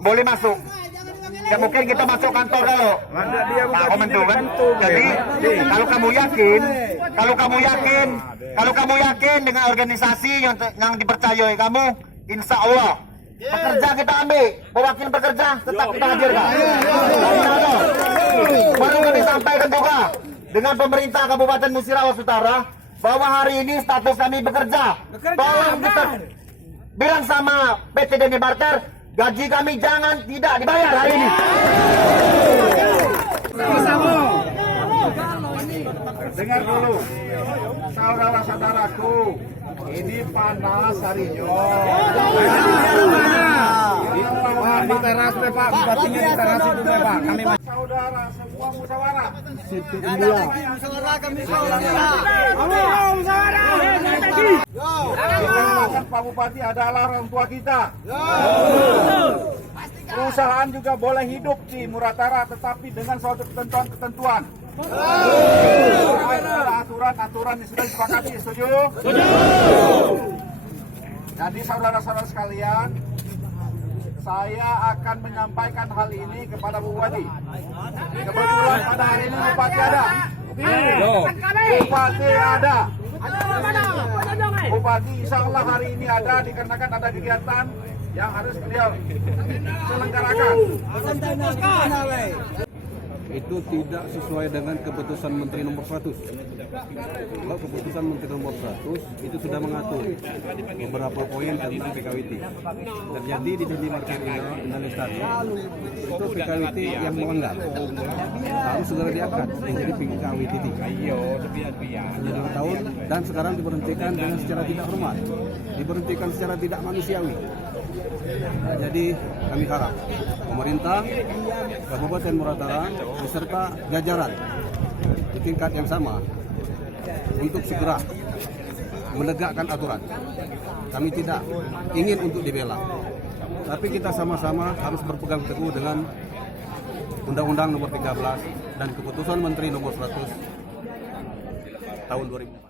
Boleh masuk. Ya mungkin kita masuk kantor dulu. Pak Komentu kan. Jadi kalau kamu yakin dengan organisasi yang dipercayai kamu, insya Allah pekerja kita ambil, pewakil pekerja tetap kita hadirkan. Baru kami sampaikan juga dengan pemerintah Kabupaten Musirawas Utara bahwa hari ini status kami bekerja. Tolong kita bilang sama PT Deni Barter, gaji kami jangan tidak dibayar hari ini. Dengar dulu, saudara-saudaraku, ini panas harinya. Di teras Pak, bupatinya di teras itu Pak. Kami saudara semua musyawarah. Pak Bupati adalah orang tua kita. Perusahaan juga boleh hidup di Muratara, tetapi dengan suatu ketentuan-ketentuan. Ada aturan-aturan yang sudah disepakati, setuju? Jadi saudara-saudara sekalian, saya akan menyampaikan hal ini kepada Bupati. Kebetulan pada hari ini Bupati ada. Bupati ada. Bupati insya Allah hari ini ada, dikarenakan ada kegiatan yang harus beliau selenggarakan. Itu tidak sesuai dengan keputusan Menteri Nomor 100. Kalau keputusan Menteri Nomor 100 itu sudah mengatur beberapa poin tentang PKWT. Terjadi di Deni Barter Lestari itu PKWT yang melanggar, harus segera diangkat menjadi PKWT 2 tahun dan sekarang diberhentikan dengan secara tidak hormat, diberhentikan secara tidak manusiawi. Nah, jadi kami harap pemerintah Kabupaten Muratara beserta jajaran di tingkat yang sama untuk segera menegakkan aturan. Kami tidak ingin untuk dibela, tapi kita sama-sama harus berpegang teguh dengan Undang-Undang Nomor 13 dan Keputusan Menteri Nomor 100 tahun 2000.